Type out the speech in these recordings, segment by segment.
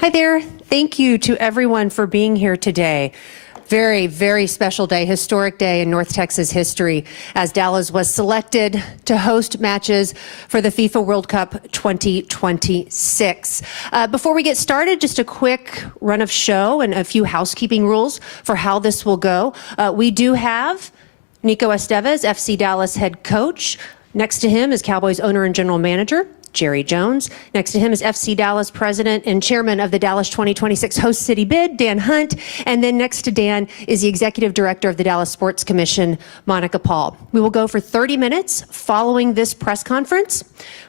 Hi there. Thank you to everyone for being here today. Very, very special day, historic day in North Texas history, as Dallas was selected to host matches for the FIFA World Cup 2026. Before we get started, just a quick run of show and a few housekeeping rules for how this will go. We do have Nico Estevez, FC Dallas head coach. Next to him is Cowboys owner and general manager Jerry Jones. Next to him is FC Dallas president and chairman of the Dallas 2026 host city bid, Dan Hunt. And then next to Dan is the executive director of the Dallas Sports Commission, Monica Paul. We will go for 30 minutes following this press conference.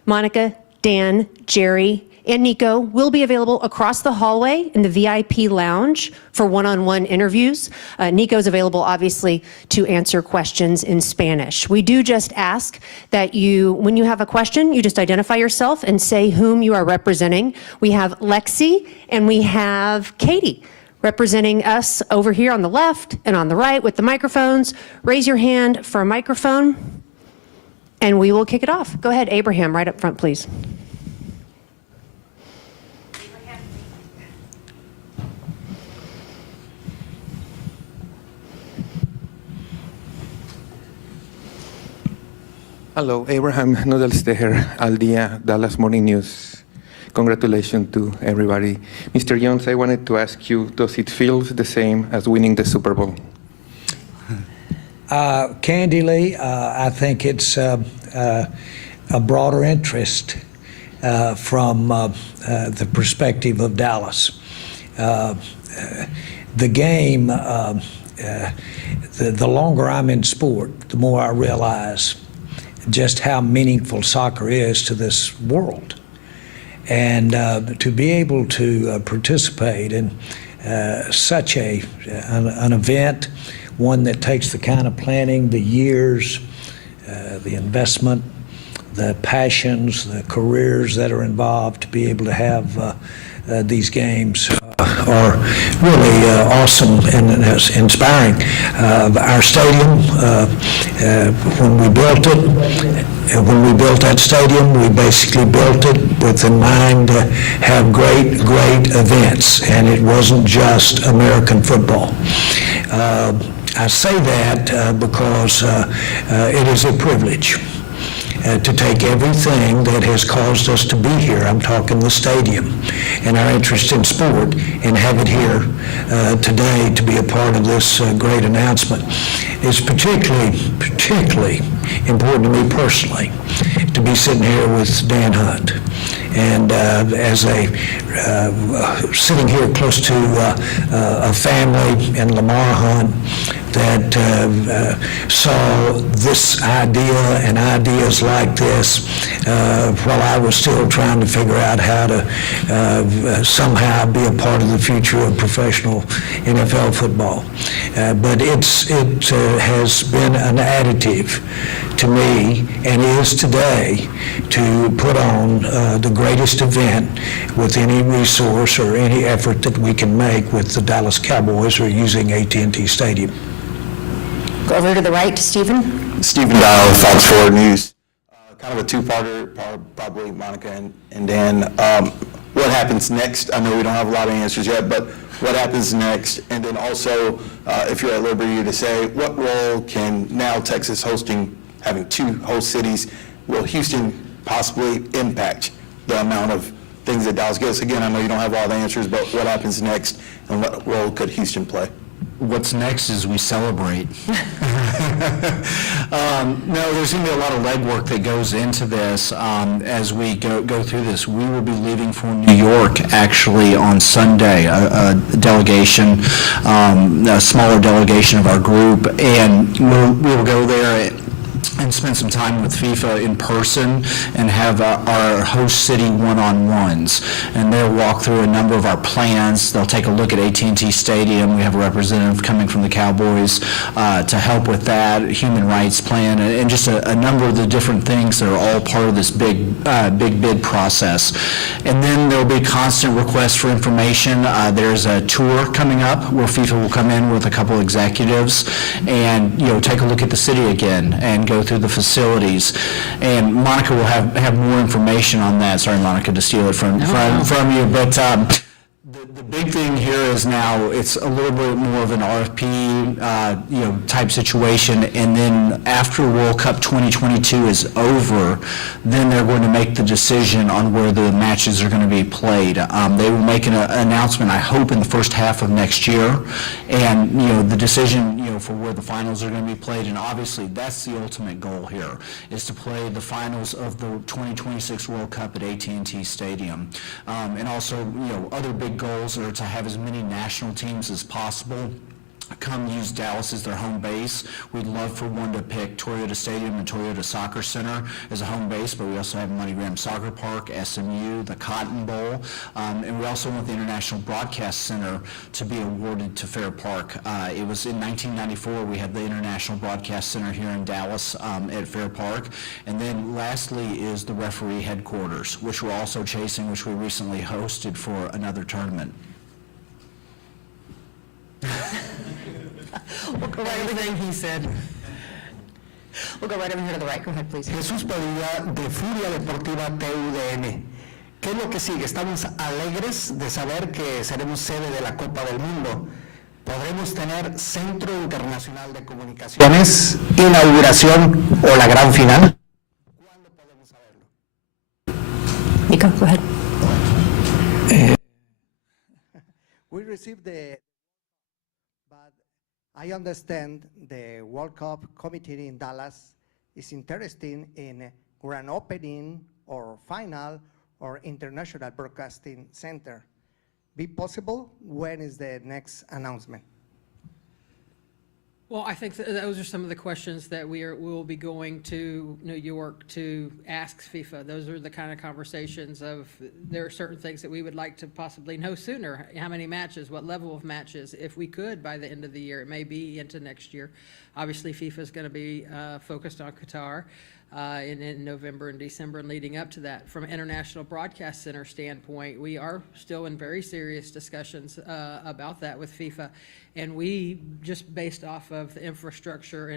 Monica, Dan, Jerry, and Nico will be available across the hallway in the VIP lounge for one-on-one interviews. Nico's available, obviously, to answer questions in Spanish. We do just ask that you, when you have a question, you just identify yourself and say whom you are representing. We have Lexi and we have Katie representing us over here on the left and on the right with the microphones. Raise your hand for a microphone and we will kick it off. Go ahead, Abraham, right up front, please. Hello, Abraham Nudelsteher, Al Día, Dallas Morning News. Congratulations to everybody. Mr. Jones, I wanted to ask you, does it feel the same as winning the Super Bowl? Candidly, I think it's a broader interest from the perspective of Dallas. The game, the longer I'm in sport, the more I realize just how meaningful soccer is to this world. And to be able to participate in such an event, one that takes the kind of planning, the years, the investment, the passions, the careers that are involved, to be able to have these games are really awesome and inspiring. Our stadium, when we built that stadium, we basically built it with in mind to have great events, and it wasn't just American football. I say that because it is a privilege to take everything that has caused us to be here, I'm talking the stadium, and our interest in sport, and have it here today to be a part of this great announcement. It's particularly important to me personally to be sitting here with Dan Hunt. And as sitting here close to a family in Lamar Hunt that saw this idea and ideas like this while I was still trying to figure out how to somehow be a part of the future of professional NFL football. But it has been an additive to me, and is today, to put on the greatest event with any resource or any effort that we can make with the Dallas Cowboys or using AT&T Stadium. Go over to the right to Stephen. Stephen Dial, Fox 4 News. Kind of a two-parter, probably Monica and Dan. What happens next? I know we don't have a lot of answers yet, but what happens next? And then also, if you're at liberty to say, what role can now Texas having two host cities, will Houston possibly impact the amount of things that Dallas gets? Again, I know you don't have all the answers, but what happens next, and what role could Houston play? What's next is we celebrate. No, there's going to be a lot of legwork that goes into this as we go through this. We will be leaving for New York actually on Sunday, a delegation, a smaller delegation of our group, and we'll go there and spend some time with FIFA in person and have our host city one-on-ones. And they'll walk through a number of our plans. They'll take a look at AT&T Stadium. We have a representative coming from the Cowboys to help with that, human rights plan, and just a number of the different things that are all part of this big bid process. And then there'll be constant requests for information. There's a tour coming up where FIFA will come in with a couple executives and take a look at the city again and go through the facilities. And Monica will have more information on that. Sorry, Monica, to steal it from you. But big thing here is now it's a little bit more of an RFP, type situation, and then after World Cup 2022 is over, then they're going to make the decision on where the matches are going to be played. They will make an announcement, I hope, in the first half of next year, and the decision, for where the finals are going to be played, and obviously that's the ultimate goal here, is to play the finals of the 2026 World Cup at AT&T Stadium, and also other big goals are to have as many national teams as possible come use Dallas as their home base. We'd love for one to pick Toyota Stadium and Toyota Soccer Center as a home base, but we also have MoneyGram Soccer Park, SMU, the Cotton Bowl, and we also want the International Broadcast Center to be awarded to Fair Park. It was in 1994 we had the International Broadcast Center here in Dallas at Fair Park. And then lastly is the referee headquarters, which we're also chasing, which we recently hosted for another tournament. We'll go right over Everything he said. We'll go right over here to the right. Go ahead, please. Jesús Padilla, de Furia Deportiva TUDN. ¿Qué es lo que sigue? Estamos alegres de saber que seremos sede de la Copa del Mundo. ¿Podremos tener Centro Internacional de Comunicaciones, inauguración o la gran final? ¿Cuándo podemos saberlo? Nico, go ahead. We received but I understand the World Cup committee in Dallas is interested in grand opening or final or international broadcasting center. Be possible? When is the next announcement? Well, I think those are some of the questions that we'll be going to New York to ask FIFA. Those are the kind of conversations of, there are certain things that we would like to possibly know sooner. How many matches, what level of matches, if we could by the end of the year. It may be into next year. Obviously, FIFA is going to be focused on Qatar in November and December and leading up to that. From an International Broadcast Center standpoint, we are still in very serious discussions about that with FIFA. And we, just based off of the infrastructure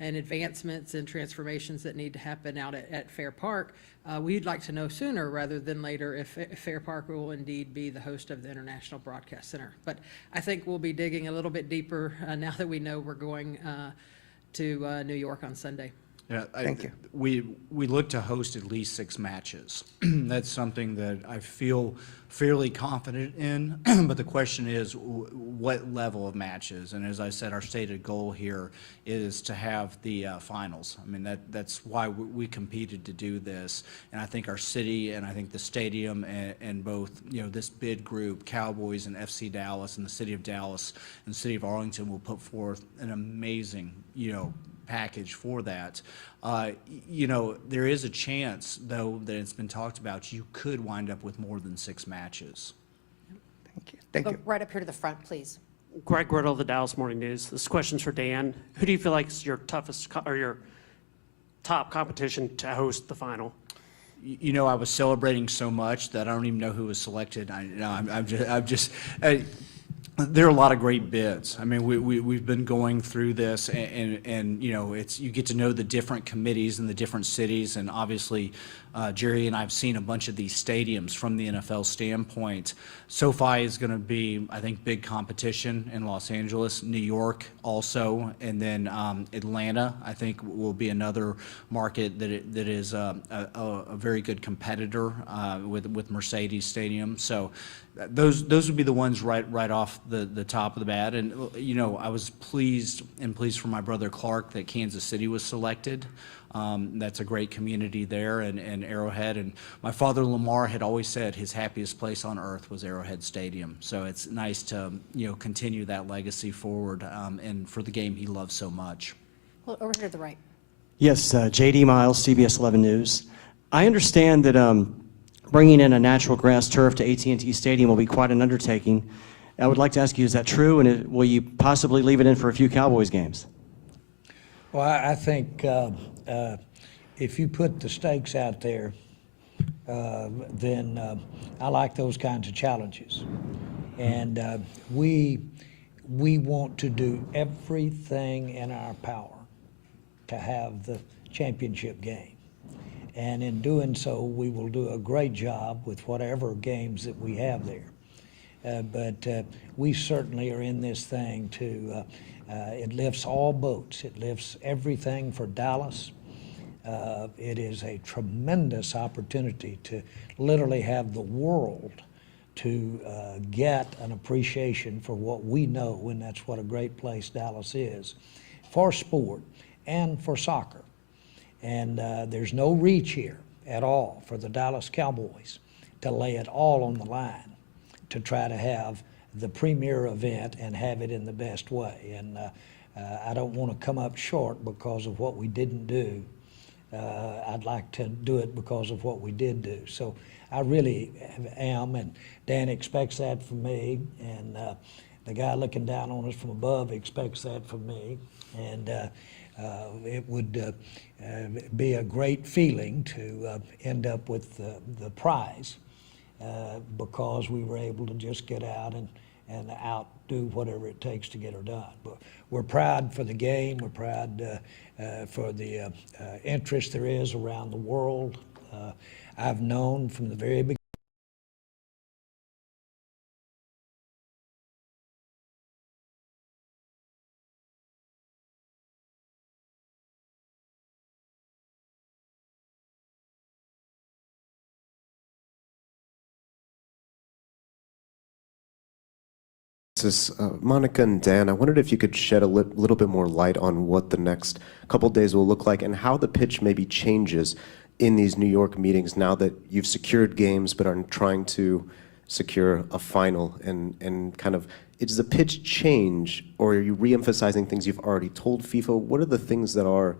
and advancements and transformations that need to happen out at Fair Park, we'd like to know sooner rather than later if Fair Park will indeed be the host of the International Broadcast Center. But I think we'll be digging a little bit deeper now that we know we're going to New York on Sunday. Yeah, Thank you. We look to host at least 6 matches. That's something that I feel fairly confident in, but the question is what level of matches? And as I said, our stated goal here is to have the finals. I mean, that's why we competed to do this. And I think our city and I think the stadium and both, this bid group, Cowboys and FC Dallas and the city of Dallas and the city of Arlington will put forth an amazing, package for that. There is a chance, though, that it's been talked about, you could wind up with more than 6 matches. Thank you. Thank Go you. right up here to the front, please. Greg Riddle, the Dallas Morning News. This question's for Dan. Who do you feel like is your toughest or your top competition to host the final? I was celebrating so much that I don't even know who was selected. There are a lot of great bids. I mean, we've been going through this, and you get to know the different committees in the different cities, and obviously, Jerry and I have seen a bunch of these stadiums from the NFL standpoint. SoFi is going to be, I think, big competition in Los Angeles, New York also, and then Atlanta, I think, will be another market that is a very good competitor with Mercedes Stadium. So those would be the ones right off the top of the bat. And I was pleased for my brother Clark that Kansas City was selected. That's a great community there, and Arrowhead. And my father Lamar had always said his happiest place on earth was Arrowhead Stadium. So it's nice to continue that legacy forward, and for the game he loves so much. Well, over here to the right. Yes, J.D. Miles, CBS 11 News. I understand that bringing in a natural grass turf to AT&T Stadium will be quite an undertaking. I would like to ask you, is that true, and will you possibly leave it in for a few Cowboys games? Well, I think if you put the stakes out there, then I like those kinds of challenges. And we want to do everything in our power to have the championship game. And in doing so, we will do a great job with whatever games that we have there. but we certainly are in this thing to, it lifts all boats. It lifts everything for Dallas. It is a tremendous opportunity to literally have the world to get an appreciation for what we know, and that's what a great place Dallas is, for sport and for soccer. And there's no reach here at all for the Dallas Cowboys to lay it all on the line to try to have the premier event and have it in the best way. And I don't want to come up short because of what we didn't do. I'd like to do it because of what we did do. So I really am, and Dan expects that from me, and the guy looking down on us from above expects that from me. And it would be a great feeling to end up with the prize because we were able to just get out and outdo whatever it takes to get her done. But we're proud for the game. We're proud for the interest there is around the world. I've known from the very beginning. Monica and Dan, I wondered if you could shed a little bit more light on what the next couple days will look like and how the pitch maybe changes in these New York meetings now that you've secured games but are trying to secure a final, and kind of, does the pitch change, or are you re-emphasizing things you've already told FIFA? What are the things that are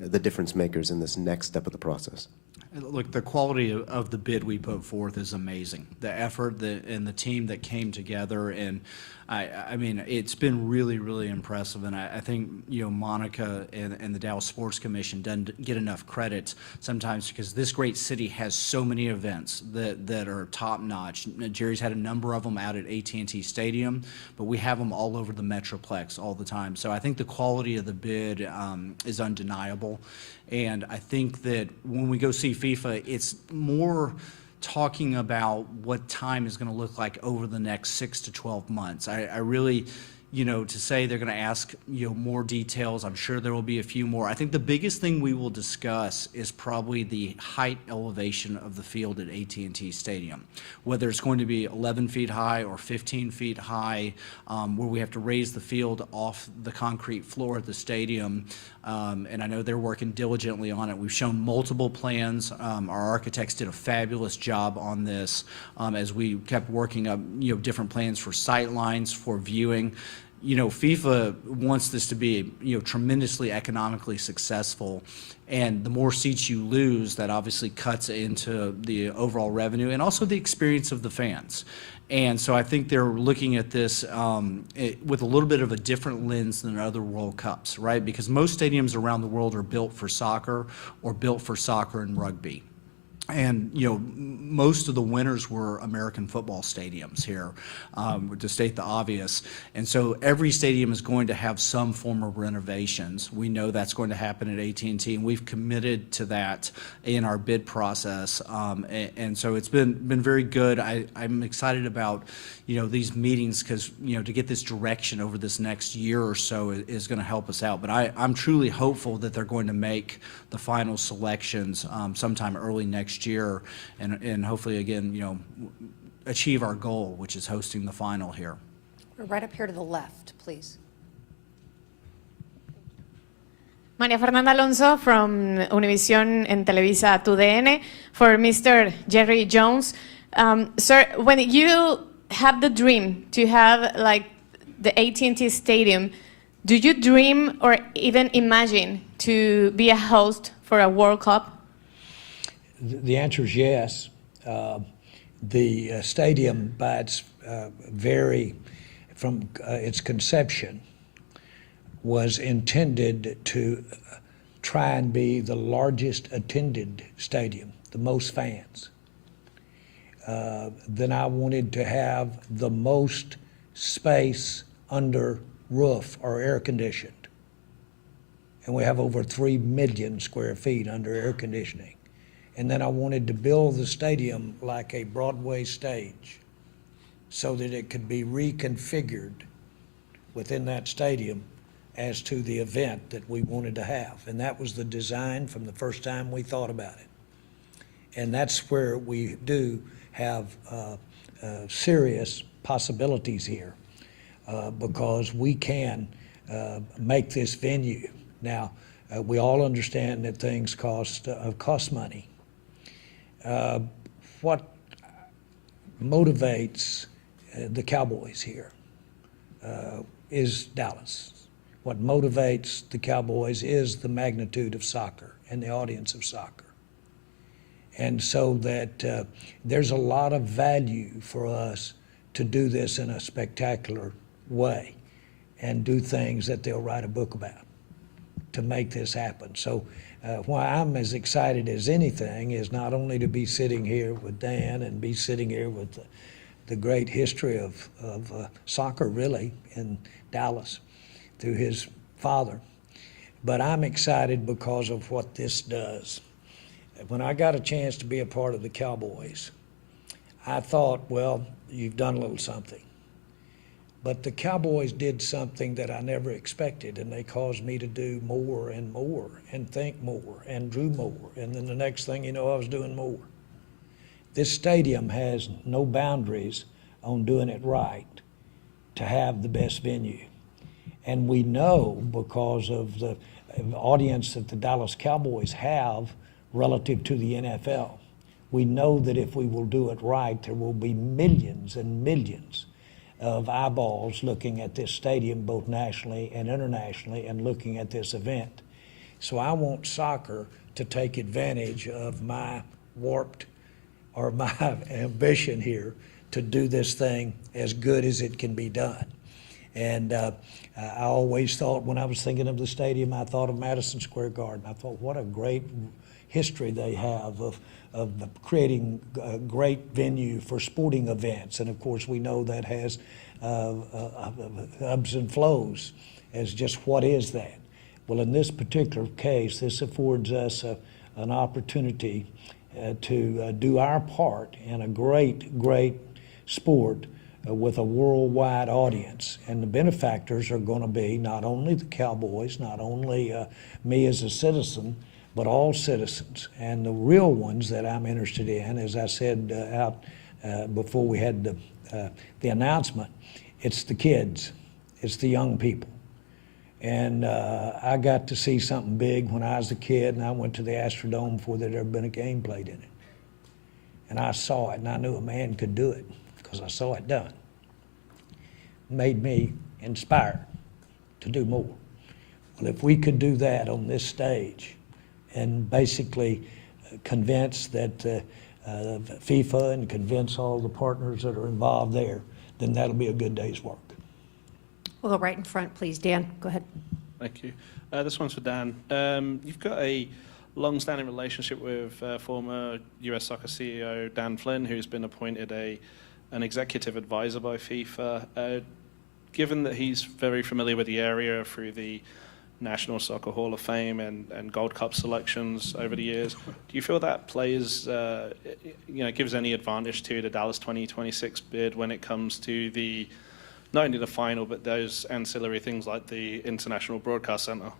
the difference makers in this next step of the process? Look, the quality of the bid we put forth is amazing. The effort and the team that came together, and I mean, it's been really, really impressive. And I think, you know, Monica and the Dallas Sports Commission doesn't get enough credit sometimes because this great city has so many events that are top notch. Jerry's had a number of them out at AT&T Stadium, but we have them all over the Metroplex all the time. So I think the quality of the bid is undeniable. And I think that when we go see FIFA, it's more talking about what time is going to look like over the next 6 to 12 months. I really, you know, to say they're going to ask, you know, more details, I'm sure there will be a few more. I think the biggest thing we will discuss is probably the height elevation of the field at AT&T Stadium, whether it's going to be 11 feet high or 15 feet high, where we have to raise the field off the concrete floor at the stadium. And I know they're working diligently on it. We've shown multiple plans. Our architects did a fabulous job on this as we kept working up, you know, different plans for sight lines, for viewing. You know, FIFA wants this to be, you know, tremendously economically successful, and the more seats you lose, that obviously cuts into the overall revenue and also the experience of the fans. And so I think they're looking at this with a little bit of a different lens than other World Cups, right? Because most stadiums around the world are built for soccer or built for soccer and rugby. And, you know, most of the winners were American football stadiums here, to state the obvious. And so every stadium is going to have some form of renovations. We know that's going to happen at AT&T, and we've committed to that in our bid process. And so it's been very good. I'm excited about, you know, these meetings because, you know, to get this direction over this next year or so is going to help us out. But I'm truly hopeful that they're going to make the final selections sometime early next year, and hopefully, again, you know, achieve our goal, which is hosting the final here. Right up here to the left, please. María Fernanda Alonso from Univision and Televisa TUDN for Mr. Jerry Jones. Sir, when you have the dream to have like the AT&T Stadium, do you dream or even imagine to be a host for a World Cup? The answer is yes. The stadium, by its from its conception, was intended to try and be the largest attended stadium, the most fans. Then I wanted to have the most space under roof or air conditioned. And we have over 3 million square feet under air conditioning. And then I wanted to build the stadium like a Broadway stage. so that it could be reconfigured within that stadium as to the event that we wanted to have. And that was the design from the first time we thought about it. And that's where we do have serious possibilities here, because we can make this venue. Now, we all understand that things cost money. What motivates the Cowboys here is Dallas. What motivates the Cowboys is the magnitude of soccer and the audience of soccer. And so that there's a lot of value for us to do this in a spectacular way and do things that they'll write a book about to make this happen. So why I'm as excited as anything is not only to be sitting here with Dan and be sitting here with the great history of soccer, really, in Dallas through his father, but I'm excited because of what this does. When I got a chance to be a part of the Cowboys, I thought, well, you've done a little something. But the Cowboys did something that I never expected, and they caused me to do more and more and think more and do more. And then the next thing you know, I was doing more. This stadium has no boundaries on doing it right to have the best venue. And we know, because of the audience that the Dallas Cowboys have relative to the NFL, we know that if we will do it right, there will be millions and millions of eyeballs looking at this stadium, both nationally and internationally, and looking at this event. So I want soccer to take advantage of my warped, or my ambition here, to do this thing as good as it can be done. And I always thought, when I was thinking of the stadium, I thought of Madison Square Garden. I thought, what a great history they have of creating a great venue for sporting events. And of course, we know that has ebbs and flows as just what is that. Well, in this particular case, this affords us an opportunity to do our part in a great, great sport with a worldwide audience. And the benefactors are going to be not only the Cowboys, not only me as a citizen, but all citizens. And the real ones that I'm interested in, as I said before we had the announcement, it's the kids, it's the young people. And I got to see something big when I was a kid, and I went to the Astrodome before there'd ever been a game played in it. And I saw it, and I knew a man could do it because I saw it done. Made me inspired to do more. Well, if we could do that on this stage and basically convince that FIFA and convince all the partners that are involved there, then that'll be a good day's work. We'll go right in front, please. Dan, go ahead. Thank you. This one's for Dan. You've got a long-standing relationship with former US Soccer CEO Dan Flynn, who's been appointed an executive advisor by FIFA. Given that he's very familiar with the area through the National Soccer Hall of Fame and Gold Cup selections over the years, do you feel that plays, gives any advantage to the Dallas 2026 bid when it comes to not only the final, but those ancillary things like the International Broadcast Center?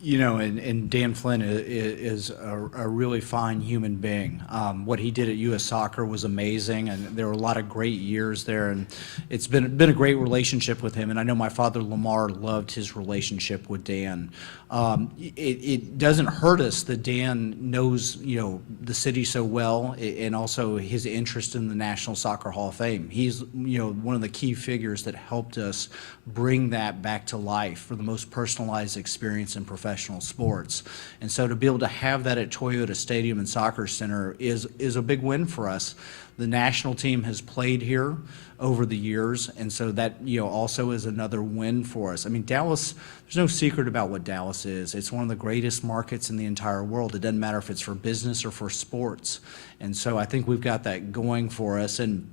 You know, and Dan Flynn is a really fine human being. What he did at U.S. Soccer was amazing, and there were a lot of great years there, and it's been a great relationship with him. And I know my father Lamar loved his relationship with Dan. It doesn't hurt us that Dan knows, the city so well, and also his interest in the National Soccer Hall of Fame. He's, one of the key figures that helped us bring that back to life for the most personalized experience in professional sports. And so to be able to have that at Toyota Stadium and Soccer Center is a big win for us. The national team has played here over the years, and so that also is another win for us. I mean, Dallas, there's no secret about what Dallas is. It's one of the greatest markets in the entire world. It doesn't matter if it's for business or for sports. And so I think we've got that going for us. And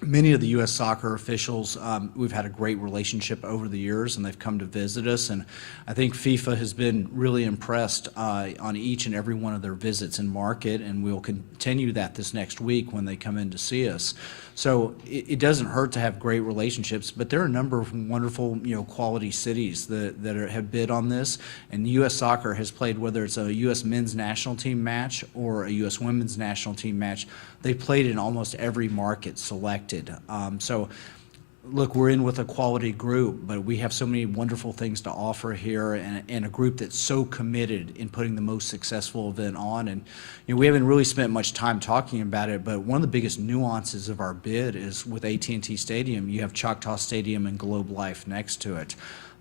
Many of the U.S. soccer officials, we've had a great relationship over the years, and they've come to visit us. And I think FIFA has been really impressed on each and every one of their visits and market, and we'll continue that this next week when they come in to see us. So it doesn't hurt to have great relationships, but there are a number of wonderful, quality cities that have bid on this. And U.S. soccer has played, whether it's a U.S. men's national team match or a U.S. women's national team match, they've played in almost every market selected. So look, we're in with a quality group, but we have so many wonderful things to offer here, and a group that's so committed in putting the most successful event on. And we haven't really spent much time talking about it, but one of the biggest nuances of our bid is with AT&T Stadium, you have Choctaw Stadium and Globe Life next to it.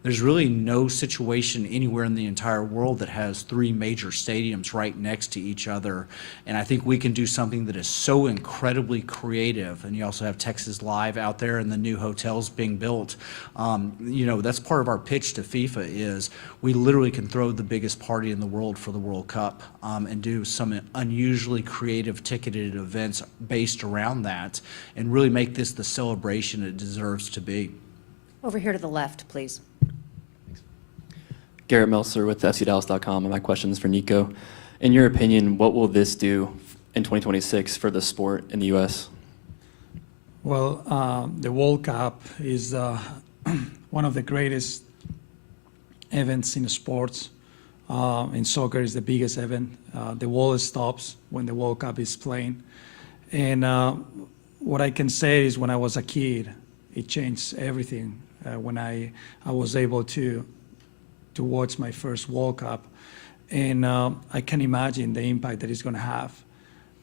There's really no situation anywhere in the entire world that has three major stadiums right next to each other. And I think we can do something that is so incredibly creative. And you also have Texas Live out there and the new hotels being built. That's part of our pitch to FIFA is we literally can throw the biggest party in the world for the World Cup and do some unusually creative ticketed events based around that and really make this the celebration it deserves to be. Over here to the left, please. Garrett Meltzer with FCDallas.com, and my question is for Nico. In your opinion, what will this do in 2026 for the sport in the U.S.? Well, the World Cup is one of the greatest events in sports. In soccer, is the biggest event. The world stops when the World Cup is playing. And what I can say is when I was a kid, it changed everything. When I was able to watch my first World Cup, and I can imagine the impact that it's going to have.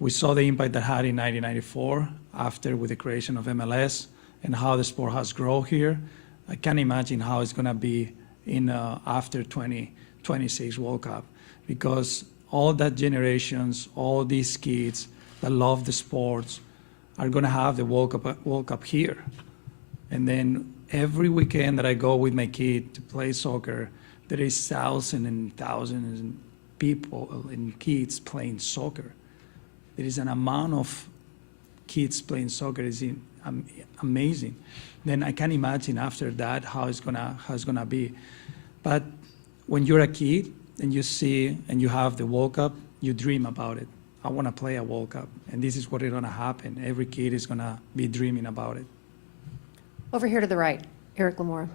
We saw the impact that had in 1994 after with the creation of MLS and how the sport has grown here. I can imagine how it's going to be in after 2026 World Cup, because all that generations, all these kids that love the sports are going to have the World Cup here. And then every weekend that I go with my kid to play soccer, there is thousands and thousands of people and kids playing soccer. There is an amount of kids playing soccer is amazing. Then I can imagine after that how it's gonna be. But when you're a kid and you see and you have the World Cup, you dream about it. I want to play a World Cup, and this is what is gonna happen. Every kid is gonna be dreaming about it. Over here to the right, Eric Lamora.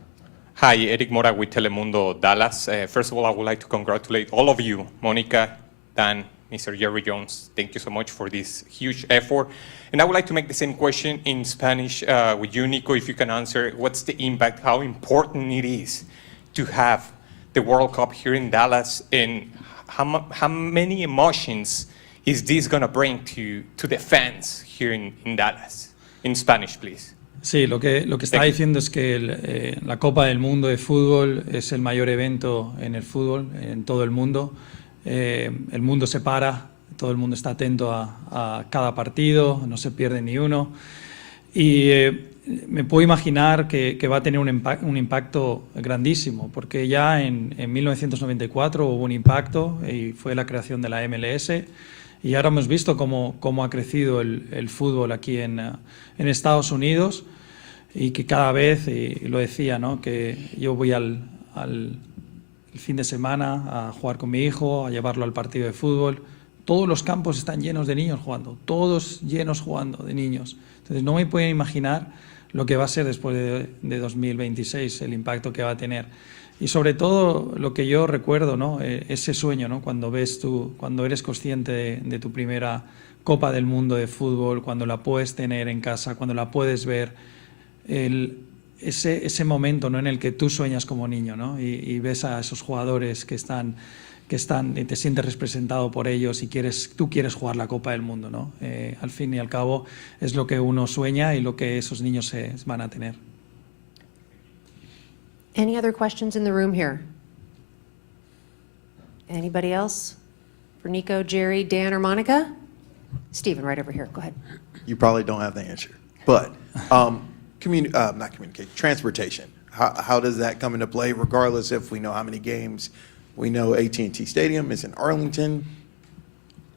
Hi, Eric Mora with Telemundo Dallas. First of all, I would like to congratulate all of you, Monica, Dan, Mr. Jerry Jones. Thank you so much for this huge effort. And I would like to make the same question in Spanish with you, Nico, if you can answer. What's the impact, how important it is to have the World Cup here in Dallas, and how many emotions is this going to bring to the fans here in Dallas? In Spanish, please. Sí, lo que está diciendo es que la Copa del Mundo de fútbol es el mayor evento en el fútbol en todo el mundo. El mundo se para, todo el mundo está atento a cada partido, no se pierde ni uno. Y me puedo imaginar que va a tener un impacto grandísimo, porque ya en 1994 hubo un impacto y fue la creación de la MLS. Y ahora hemos visto cómo ha crecido el fútbol aquí en Estados Unidos, y que cada vez, y lo decía, ¿no?, que yo voy al fin de semana a jugar con mi hijo, a llevarlo al partido de fútbol. Todos los campos están llenos de niños jugando, todos llenos jugando de niños. Entonces no me puedo imaginar lo que va a ser después de 2026, el impacto que va a tener. Y sobre todo lo que yo recuerdo, ¿no?, ese sueño, ¿no?, cuando eres consciente de tu primera Copa del Mundo de fútbol, cuando la puedes tener en casa, cuando la puedes ver, ese momento, ¿no?, en el que tú sueñas como niño, ¿no?, y ves a esos jugadores que están y te sientes representado por ellos y tú quieres jugar la Copa del Mundo, ¿no? Al fin y al cabo es lo que uno sueña y lo que esos niños se van a tener. Any other questions in the room here? Anybody else? For Nico, Jerry, Dan, or Monica? Stephen, right over here. Go ahead. You probably don't have the answer, but not communication, transportation. How does that come into play, regardless if we know how many games? We know AT&T Stadium is in Arlington.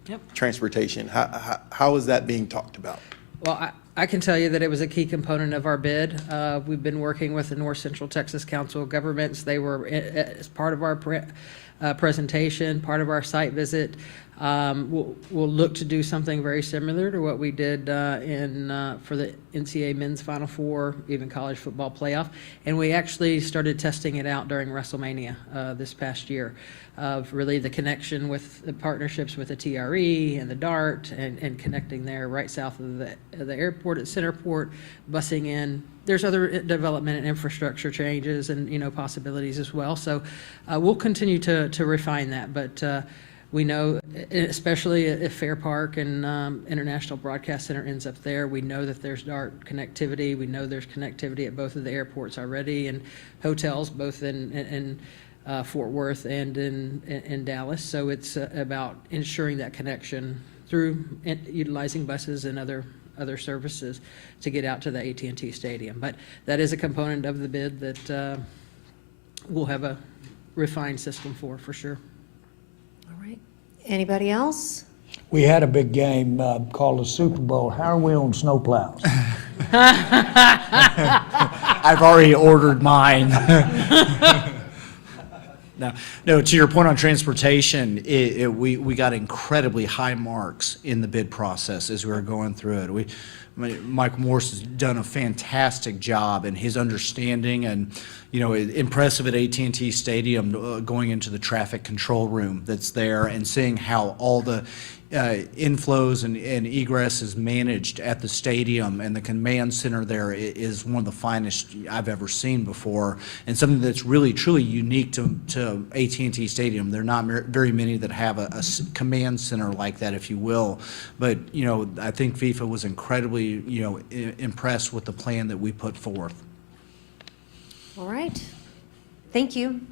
Yep. Transportation, how is that being talked about? Well, I can tell you that it was a key component of our bid. We've been working with the North Central Texas Council of Governments. They were as part of our presentation, part of our site visit. We'll look to do something very similar to what we did for the NCAA Men's Final Four, even college football playoff. And we actually started testing it out during WrestleMania this past year, of really the connection with the partnerships with the TRE and the DART, and connecting there right south of the airport at Centerport, busing in. There's other development and infrastructure changes and, you know, possibilities as well. So we'll continue to refine that, but we know, especially if Fair Park and International Broadcast Center ends up there, we know that there's DART connectivity. We know there's connectivity at both of the airports already, and hotels both in Fort Worth and in Dallas. So it's about ensuring that connection through utilizing buses and other services to get out to the AT&T Stadium. But that is a component of the bid that we'll have a refined system for sure. All right. Anybody else? We had a big game called the Super Bowl. How are we on snowplows? I've already ordered mine. No, to your point on transportation, we got incredibly high marks in the bid process as we were going through it. Mike Morse has done a fantastic job in his understanding, and, you know, impressive at AT&T Stadium, going into the traffic control room that's there and seeing how all the inflows and egress is managed at the stadium, and the command center there is one of the finest I've ever seen before, and something that's really truly unique to AT&T Stadium. There are not very many that have a command center like that, if you will. But, you know, I think FIFA was incredibly, you know, impressed with the plan that we put forth. All right. Thank you.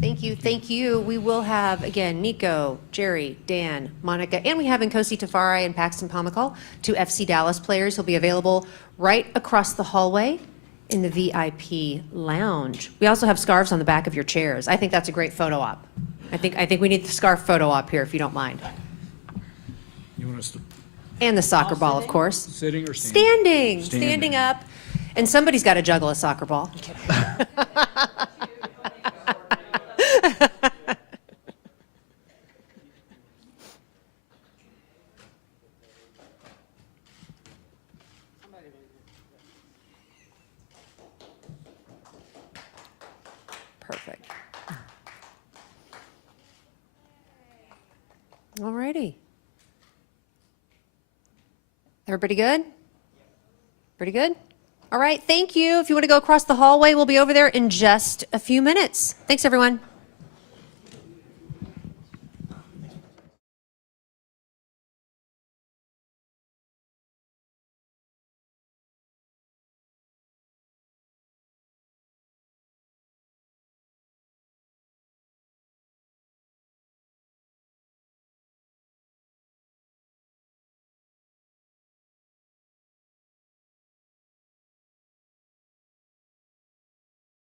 Thank you. Thank you. We will have, again, Nico, Jerry, Dan, Monica, and we have Nkosi Tafari and Paxton Pomykal, two FC Dallas players. Who'll be available right across the hallway in the VIP lounge. We also have scarves on the back of your chairs. I think that's a great photo op. I think we need the scarf photo op here, if you don't mind. You want us to? And the soccer ball, of course. Sitting or standing? Standing. Standing up. And somebody's got to juggle a soccer ball. Perfect. All righty. Everybody good? Pretty good? All right, thank you. If you want to go across the hallway, we'll be over there in just a few minutes. Thanks, everyone.